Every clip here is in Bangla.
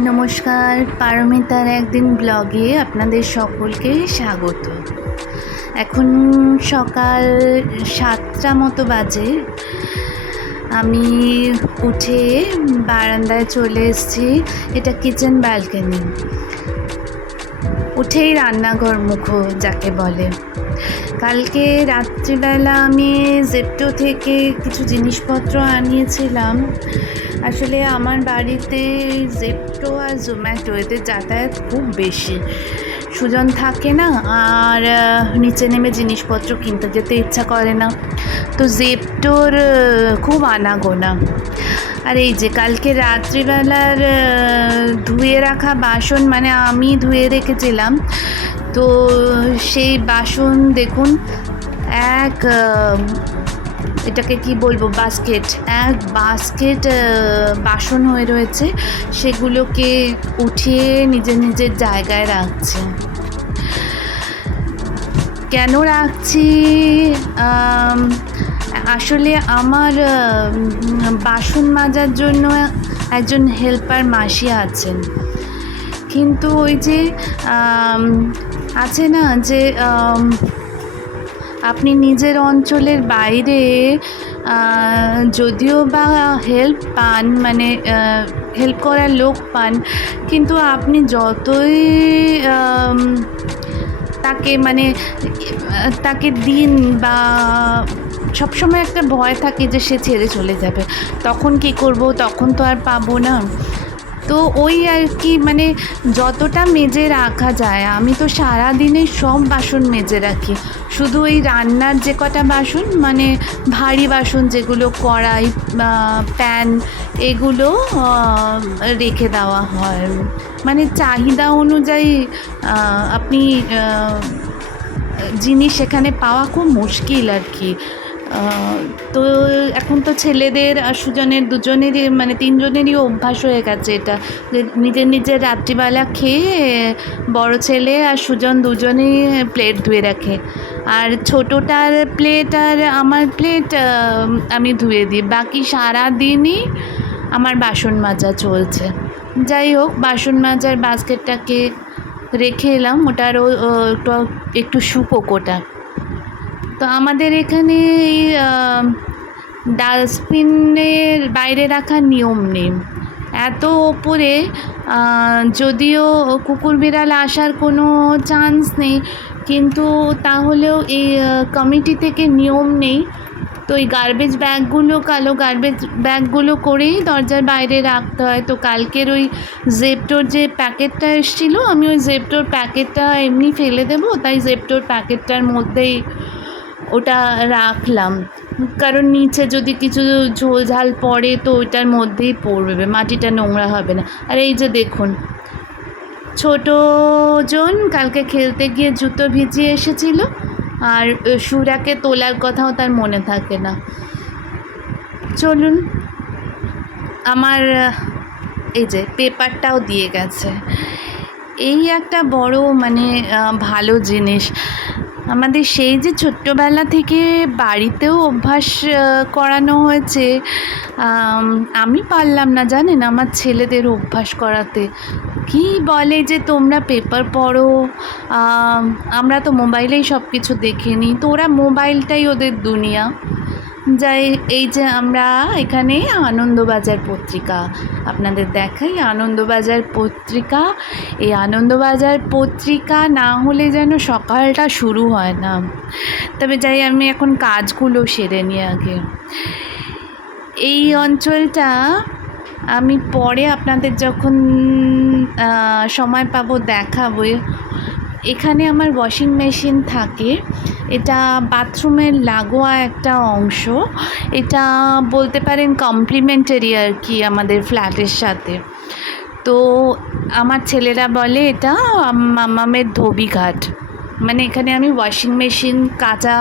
নমস্কার, পারমিতার একদিন ব্লগে আপনাদের সকলকে স্বাগত। এখন সকাল সাতটা মতো বাজে। আমি উঠে বারান্দায় চলে এসেছি, এটা কিচেন ব্যালকনি উঠেই রান্নাঘর মুখো যাকে বলে। কালকে রাত্রিবেলা আমি জেপ্টো থেকে কিছু জিনিসপত্র আনিয়েছিলাম। আসলে আমার বাড়িতে জেপ্টো আর জোম্যাটো এদের যাতায়াত খুব বেশি। সুজন থাকে না, আর নিচে নেমে জিনিসপত্র কিনতে যেতে ইচ্ছা করে না। তো জেপটোর খুব আনাগোনা। আর এই যে কালকে রাত্রিবেলার ধুয়ে রাখা বাসন মানে আমি ধুয়ে রেখেছিলাম, তো সেই বাসন দেখুন, এক এটাকে কি বলব বাস্কেট এক বাস্কেট বাসন হয়ে রয়েছে, সেগুলোকে উঠিয়ে নিজের নিজের জায়গায় রাখছে। কেন রাখছি? আসলে আমার বাসন মাজার জন্য একজন হেল্পার মাসি আছেন। কিন্তু ওই যে আছে না যে আপনি নিজের অঞ্চলের বাইরে যদিও বা হেল্প পান মানে হেল্প করার লোক পান, কিন্তু আপনি যতই তাকে মানে তাকে দিন বা সবসময় একটা ভয় থাকে যে সে ছেড়ে চলে যাবে। তখন কি করব? তখন তো আর পাবো না। তো ওই আর কি মানে যতটা মেজে রাখা যায়, আমি তো সারা দিনে সব বাসন মেজে রাখি। শুধু ওই রান্নার যে কটা বাসন মানে ভারী বাসন যেগুলো, কড়াই প্যান, এগুলো রেখে দেওয়া হয়। মানে চাহিদা অনুযায়ী আপনি জিনিস এখানে পাওয়া খুব মুশকিল আর কি। তো এখন তো ছেলেদের আর সুজনের দুজনেরই মানে তিনজনেরই অভ্যাস হয়ে গেছে এটা। যে নিজের নিজের রাত্রিবেলা খেয়ে বড় ছেলে আর সুজন দুজনেই প্লেট ধুয়ে রাখে। আর ছোটোটার প্লেট আর আমার প্লেট আমি ধুয়ে দিই। বাকি সারা দিনই আমার বাসন মাজা চলছে। যাই হোক, বাসন মাজার বাস্কেটটাকে রেখে এলাম। ওটারও একটু শুকো কোটা তো আমাদের এখানে এই ডাস্টবিনের বাইরে রাখার নিয়ম নেই। এত ওপরে যদিও কুকুর বিড়াল আসার কোনো চান্স নেই, কিন্তু তাহলেও এই কমিটি থেকে নিয়ম নেই। তো এই গার্বেজ ব্যাগগুলো কালো গার্বেজ ব্যাগগুলো করেই দরজার বাইরে রাখতে হয়। তো কালকের ওই জেপটোর যে প্যাকেটটা এসেছিল, আমি ওই জেপটোর প্যাকেটটা এমনি ফেলে দেবো, তাই জেপটোর প্যাকেটটার মধ্যেই ওটা রাখলাম। কারণ নিচে যদি কিছু ঝোলঝাল পড়ে তো ওইটার মধ্যেই পড়বে, মাটিটা নোংরা হবে না। আর এই যে দেখুন, ছোটো জন কালকে খেলতে গিয়ে জুতো ভিজিয়ে এসেছিল আর সুরাকে তোলার কথাও তার মনে থাকে না। চলুন, আমার, এই যে পেপারটাও দিয়ে গেছে। এই একটা বড় মানে ভালো জিনিস। আমাদের সেই যে ছোট্টবেলা থেকে বাড়িতেও অভ্যাস করানো হয়েছে, আমি পারলাম না জানেন আমার ছেলেদের অভ্যাস করাতে। কি বলে যে তোমরা পেপার পড়ো আমরা তো মোবাইলেই সব কিছু দেখে নিই। তো ওরা মোবাইলটাই ওদের দুনিয়া। যাই, এই যে আমরা এখানে আনন্দবাজার পত্রিকা আপনাদের দেখাই। আনন্দবাজার পত্রিকা, এই আনন্দবাজার পত্রিকা না হলে যেন সকালটা শুরু হয় না। তবে যাই, আমি এখন কাজগুলো সেরে নিই আগে। এই অঞ্চলটা আমি পরে আপনাদের যখন সময় পাবো দেখাবো। এখানে আমার ওয়াশিং মেশিন থাকে। এটা বাথরুমের লাগোয়া একটা অংশ। এটা বলতে পারেন কমপ্লিমেন্টারি আর কি আমাদের ফ্ল্যাটের সাথে। তো আমার ছেলেরা বলে এটা মামামের ধোবিঘাট মানে এখানে আমি ওয়াশিং মেশিন কাচা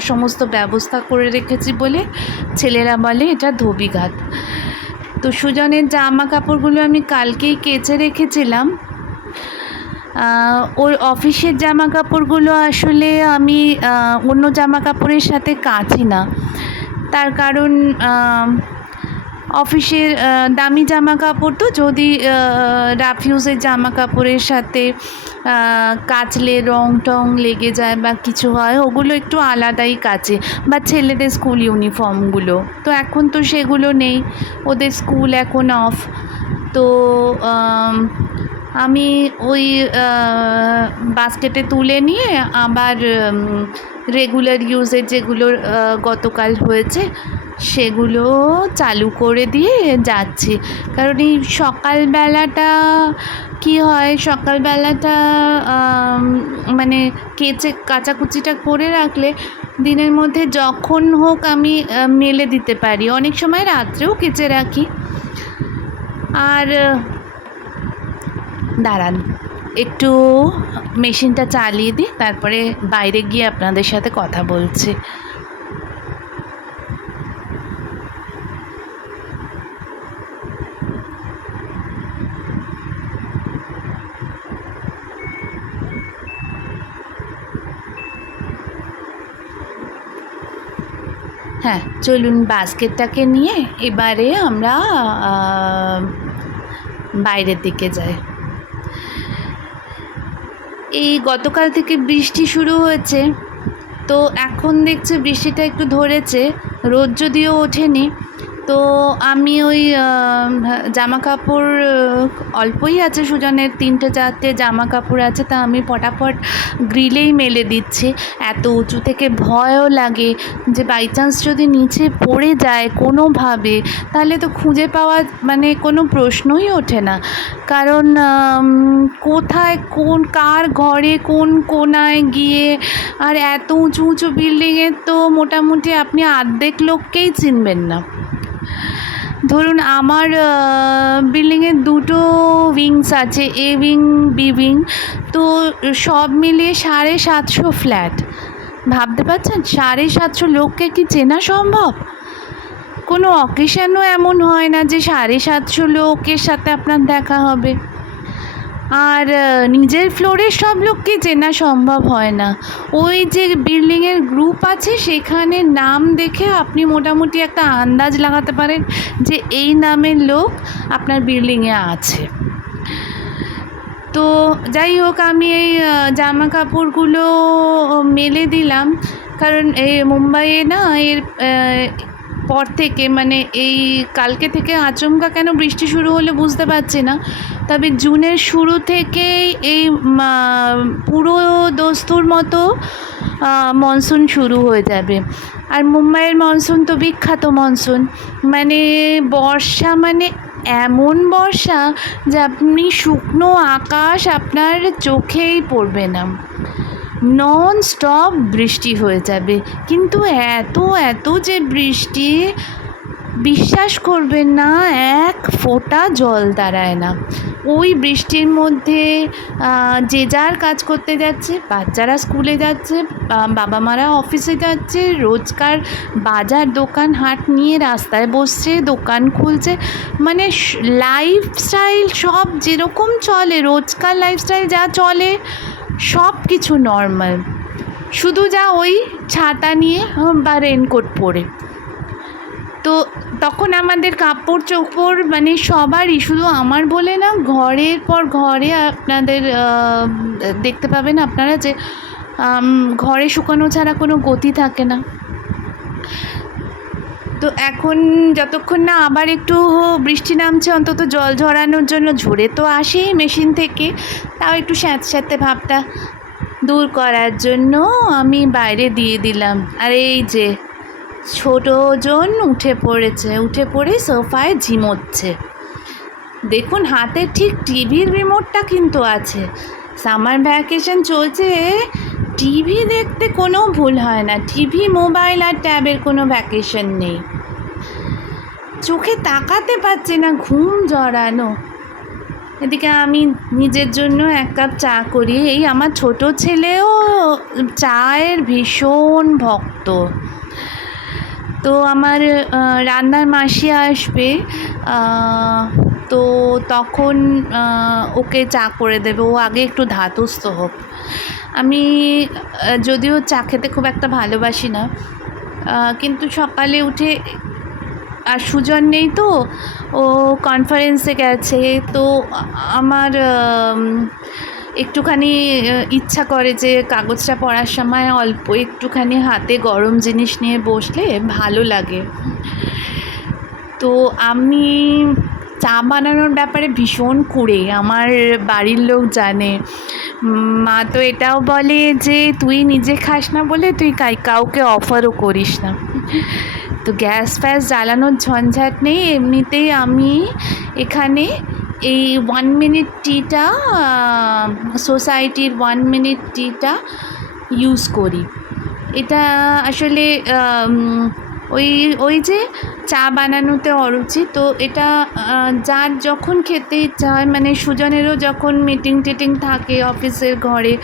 সমস্ত ব্যবস্থা করে রেখেছি বলে ছেলেরা বলে এটা ধোবিঘাট তো সুজনের জামা কাপড়গুলো আমি কালকেই কেচে রেখেছিলাম। ওর অফিসের জামা কাপড়গুলো আসলে আমি অন্য জামা কাপড়ের সাথে কাচি না। তার কারণ অফিসের দামি জামা কাপড় তো যদি রাফিউজের জামা কাপড়ের সাথে কাচলে রং টং লেগে যায় বা কিছু হয়, ওগুলো একটু আলাদাই কাচে। বা ছেলেদের স্কুল ইউনিফর্মগুলো। তো এখন তো সেগুলো নেই। ওদের স্কুল এখন অফ। তো আম, ওই বাস্কেটে তুলে নিয়ে আবার রেগুলার ইউজের যেগুলো গতকাল হয়েছে সেগুলো চালু করে দিয়ে যাচ্ছি। কারণ এই সকালবেলাটা কি হয় সকালবেলাটা মানে কেচে কাচাকুচিটা করে রাখলে দিনের মধ্যে যখন হোক আমি মেলে দিতে পারি। অনেক সময় রাত্রেও কেচে রাখি। আর দাঁড়ান। একটু মেশিনটা চালিয়ে দিই, তারপরে বাইরে গিয়ে আপনাদের সাথে কথা বলছি। হ্যাঁ চলুন বাস্কেটটাকে নিয়ে এবারে আমরা বাইরের দিকে যাই। এই গতকাল থেকে বৃষ্টি শুরু হয়েছে। তো এখন দেখছে বৃষ্টিটা একটু ধরেছে। রোদ যদিও ওঠেনি তো আমি ওই জামা কাপড় অল্পই আছে সুজনের, তিনটে চারটে জামা কাপড় আছে, তা আমি পটাপট গ্রিলেই মেলে দিচ্ছি। এত উঁচু থেকে ভয়ও লাগে যে বাই চান্স যদি নিচে পড়ে যায় কোনোভাবে, তাহলে তো খুঁজে পাওয়া মানে কোনো প্রশ্নই ওঠে না। কারণ কোথায়, কোন, কার ঘরে, কোন কোনায় গিয়ে, আর এত উঁচু উঁচু বিল্ডিংয়ে তো মোটামুটি আপনি অর্ধেক লোককেই চিনবেন না। ধরুন আমার বিল্ডিংয়ের দুটো উইংস আছে এ উইং বি উইং তো সব মিলিয়ে সাড়ে সাতশো ফ্ল্যাট ভাবতে পারছেন? সাড়ে সাতশো লোককে কি চেনা সম্ভব? কোনো অকেশানও এমন হয় না যে সাড়ে সাতশো লোকের সাথে আপনার দেখা হবে। আর নিজের ফ্লোরের সব লোককে চেনা সম্ভব হয় না। ওই যে বিল্ডিংয়ের গ্রুপ আছে, সেখানে নাম দেখে আপনি মোটামুটি একটা আন্দাজ লাগাতে পারেন যে এই নামের লোক আপনার বিল্ডিংয়ে আছে। তো যাই হোক, আমি এই জামা কাপড়গুলো মেলে দিলাম। কারণ এই মুম্বাইয়ে না, এর পর থেকে মানে এই কালকে থেকে আচমকা কেন বৃষ্টি শুরু হলো বুঝতে পারছি না। তবে জুনের শুরু থেকেই এই পুরো দস্তুর মতো মনসুন শুরু হয়ে যাবে। আর মুম্বাইয়ের মনসুন তো বিখ্যাত মনসুন। মানে বর্ষা মানে এমন বর্ষা যে আপনি শুকনো আকাশ আপনার চোখেই পড়বে না। নন স্টপ বৃষ্টি হয়ে যাবে। কিন্তু এত এত যে বৃষ্টি, বিশ্বাস করবেন না, এক ফোঁটা জল দাঁড়ায় না। ওই বৃষ্টির মধ্যে যে যার কাজ করতে যাচ্ছে, বাচ্চারা স্কুলে যাচ্ছে বাবা মারা অফিসে যাচ্ছে, রোজকার বাজার দোকান, হাট নিয়ে রাস্তায় বসছে, দোকান খুলছে মানে লাইফস্টাইল সব যেরকম চলে, রোজকার লাইফস্টাইল যা চলে সব কিছু নর্মাল শুধু যা ওই ছাতা নিয়ে বা রেনকোট পরে। তো তখন আমাদের কাপড় চোপড় মানে সবারই, শুধু আমার বলে না, ঘরের পর ঘরে আপনাদের দেখতে পাবেন আপনারা যে ঘরে শুকানো ছাড়া কোনো গতি থাকে না। তো এখন যতক্ষণ না আবার একটু বৃষ্টি নামছে, অন্তত জল ঝরানোর জন্য ঝরে তো আসেই মেশিন থেকে। তাও একটু স্যাঁতস্যাঁতে ভাবটা দূর করার জন্য আমি বাইরে দিয়ে দিলাম। আর এই যে ছোট জন উঠে পড়েছে, উঠে পড়ে সোফায় ঝিমোচ্ছে। দেখুন, হাতে ঠিক টিভির রিমোটটা কিন্তু আছে। সামার ভ্যাকেশন চলছে। টিভি দেখতে কোনো ভুল হয় না। টিভি মোবাইল আর ট্যাবের কোনো ভ্যাকেশন নেই। চোখে তাকাতে পারছি না, ঘুম জড়ানো। এদিকে আমি নিজের জন্য এক কাপ চা করি। এই আমার ছোট ছেলেও চায়ের ভীষণ ভক্ত। তো আমার রান্নার মাসি আসবে তো তখন ওকে চা করে দেবে। ও আগে একটু ধাতস্থ হোক। আমি যদিও চা খেতে খুব একটা ভালোবাসি না কিন্তু সকালে উঠে, আর সুজন নেই তো, ও কনফারেন্সে গেছে, তো আমার একটুখানি ইচ্ছা করে যে কাগজটা পড়ার সময় অল্প একটুখানি হাতে গরম জিনিস নিয়ে বসলে ভালো লাগে। তো আমি চা বানানোর ব্যাপারে ভীষণ কুড়ে, আমার বাড়ির লোক জানে। মা তো এটাও বলে যে, তুই নিজে খাস না বলে তুই কাউকে অফারও করিস না। তো গ্যাস ফ্যাস জ্বালানোর ঝঞ্ঝাট নেই, এমনিতেই আমি এখানে এই ওয়ান মিনিট টিটা সোসাইটির ওয়ান মিনিট টিটা ইউজ করি। এটা আসলে ওই ওই যে চা বানানোতে অরুচি, তো এটা যার যখন খেতে ইচ্ছা হয় মানে সুজনেরও যখন মিটিং টিটিং থাকে অফিসের ঘরে,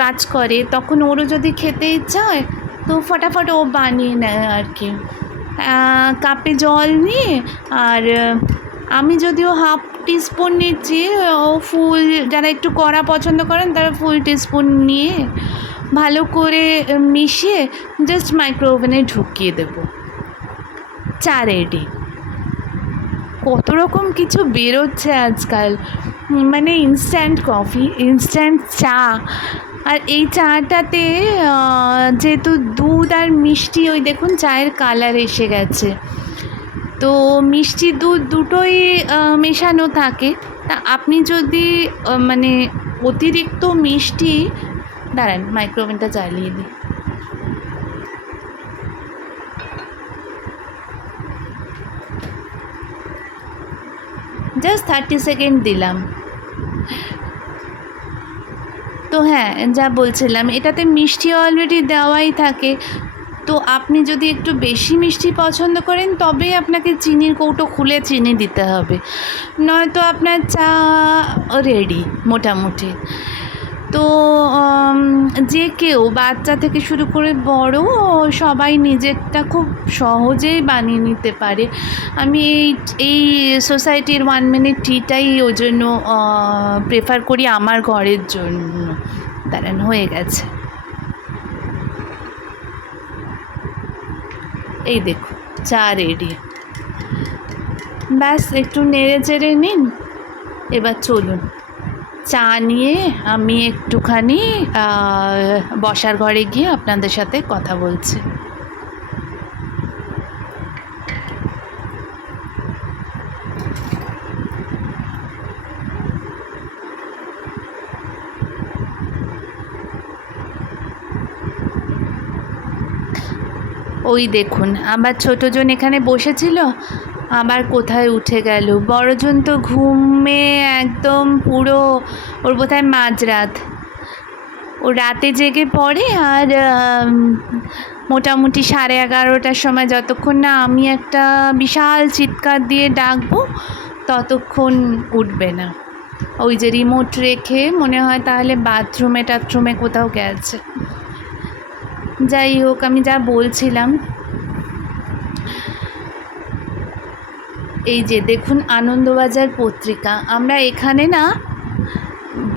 কাজ করে, তখন ওরও যদি খেতে ইচ্ছা হয়, তো ফটাফট ও বানিয়ে নেয় আর কি। কাপে জল নিয়ে, আর, আমি যদিও হাফ টিস্পুন নিচ্ছি, ও ফুল, যারা একটু কড়া পছন্দ করেন, তারা ফুল টিস্পুন নিয়ে ভালো করে মিশিয়ে জাস্ট মাইক্রো ওভেনে ঢুকিয়ে দেবো। চা রেডি কত রকম কিছু বেরোচ্ছে আজকাল। মানে ইনস্ট্যান্ট কফি ইনস্ট্যান্ট চা। আর এই চাটাতে যেহেতু দুধ আর মিষ্টি, ওই দেখুন চায়ের কালার এসে গেছে। তো মিষ্টি দুধ দুটোই মেশানো থাকে। তা আপনি যদি মানে অতিরিক্ত মিষ্টি দাঁড়ান মাইক্রোওভেনটা চালিয়ে দিই। জাস্ট থার্টি সেকেন্ড দিলাম। তো হ্যাঁ যা বলছিলাম, এটাতে মিষ্টি অলরেডি দেওয়াই থাকে। তো আপনি যদি একটু বেশি মিষ্টি পছন্দ করেন, তবেই আপনাকে চিনির কৌটো খুলে চিনি দিতে হবে। নয়তো আপনার চা রেডি মোটামুটি। তো যে কেউ বাচ্চা থেকে শুরু করে বড় সবাই নিজেরটা খুব সহজেই বানিয়ে নিতে পারে। আমি এই এই সোসাইটির ওয়ান মিনিট টিটাই ওই জন্য প্রেফার করি আমার ঘরের জন্য। দাঁড়ান, হয়ে গেছে। এই দেখো চা রেডি ব্যাস, একটু নেড়ে চেড়ে নিন। এবার চলুন। চা নিয়ে আমি একটুখানি বসার ঘরে গিয়ে আপনাদের সাথে কথা বলছি। ওই দেখুন, আমার ছোটোজন এখানে বসেছিল। আবার কোথায় উঠে গেল? বড়জন তো ঘুমে একদম পুরো, ওর বোধহয় মাঝরাত। ও রাতে জেগে পড়ে আর মোটামুটি সাড়ে এগারোটার সময় যতক্ষণ না আমি একটা বিশাল চিৎকার দিয়ে ডাকবো, ততক্ষণ উঠবে না। ওই যে রিমোট রেখে মনে হয় তাহলে বাথরুমে টাথরুমে কোথাও গেছে। যাই হোক, আমি যা বলছিলাম এই যে দেখুন আনন্দবাজার পত্রিকা। আমরা এখানে না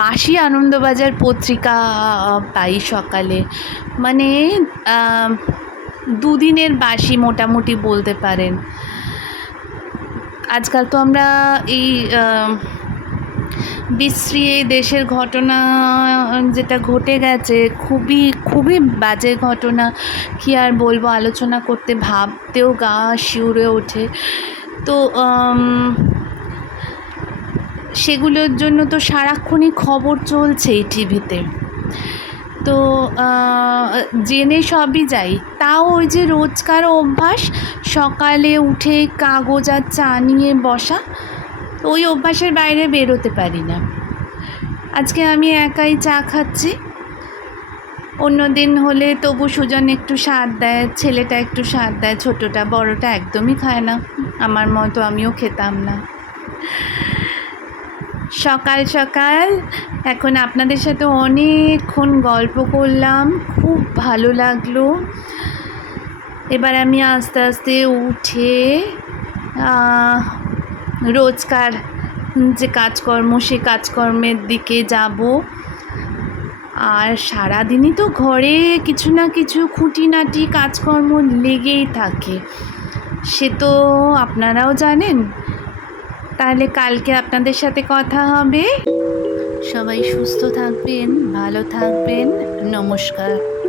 বাসি আনন্দবাজার পত্রিকা পাই সকালে। মানে দুদিনের বাসি মোটামুটি বলতে পারেন। আজকাল তো আমরা এই বিশ্রী এই দেশের ঘটনা যেটা ঘটে গেছে, খুবই খুবই বাজে ঘটনা। কি আর বলব, আলোচনা করতে ভাবতেও গা শিউরে ওঠে। তো সেগুলোর জন্য তো সারাক্ষণই খবর চলছেই টিভিতে। তো জেনে সবই যাই। তাও ওই যে রোজকার অভ্যাস, সকালে উঠে কাগজ আর চা নিয়ে বসা, ওই অভ্যাসের বাইরে বেরোতে পারি না। আজকে আমি একাই চা খাচ্ছি। অন্য দিন হলে তবু সুজন একটু স্বাদ দেয়, ছেলেটা একটু স্বাদ দেয়, ছোটোটা বড়টা একদমই খায় না। আমার মতো আমিও খেতাম না। সকাল সকাল। এখন আপনাদের সাথে অনেকক্ষণ গল্প করলাম, খুব ভালো লাগল। এবার আমি আস্তে আস্তে উঠে রোজকার যে কাজকর্ম, সে কাজকর্মের দিকে যাব। আর সারাদিনই তো ঘরে কিছু না কিছু খুঁটিনাটি কাজকর্ম লেগেই থাকে। সে তো আপনারাও জানেন। তাহলে কালকে আপনাদের সাথে কথা হবে। সবাই সুস্থ থাকবেন, ভালো থাকবেন। নমস্কার।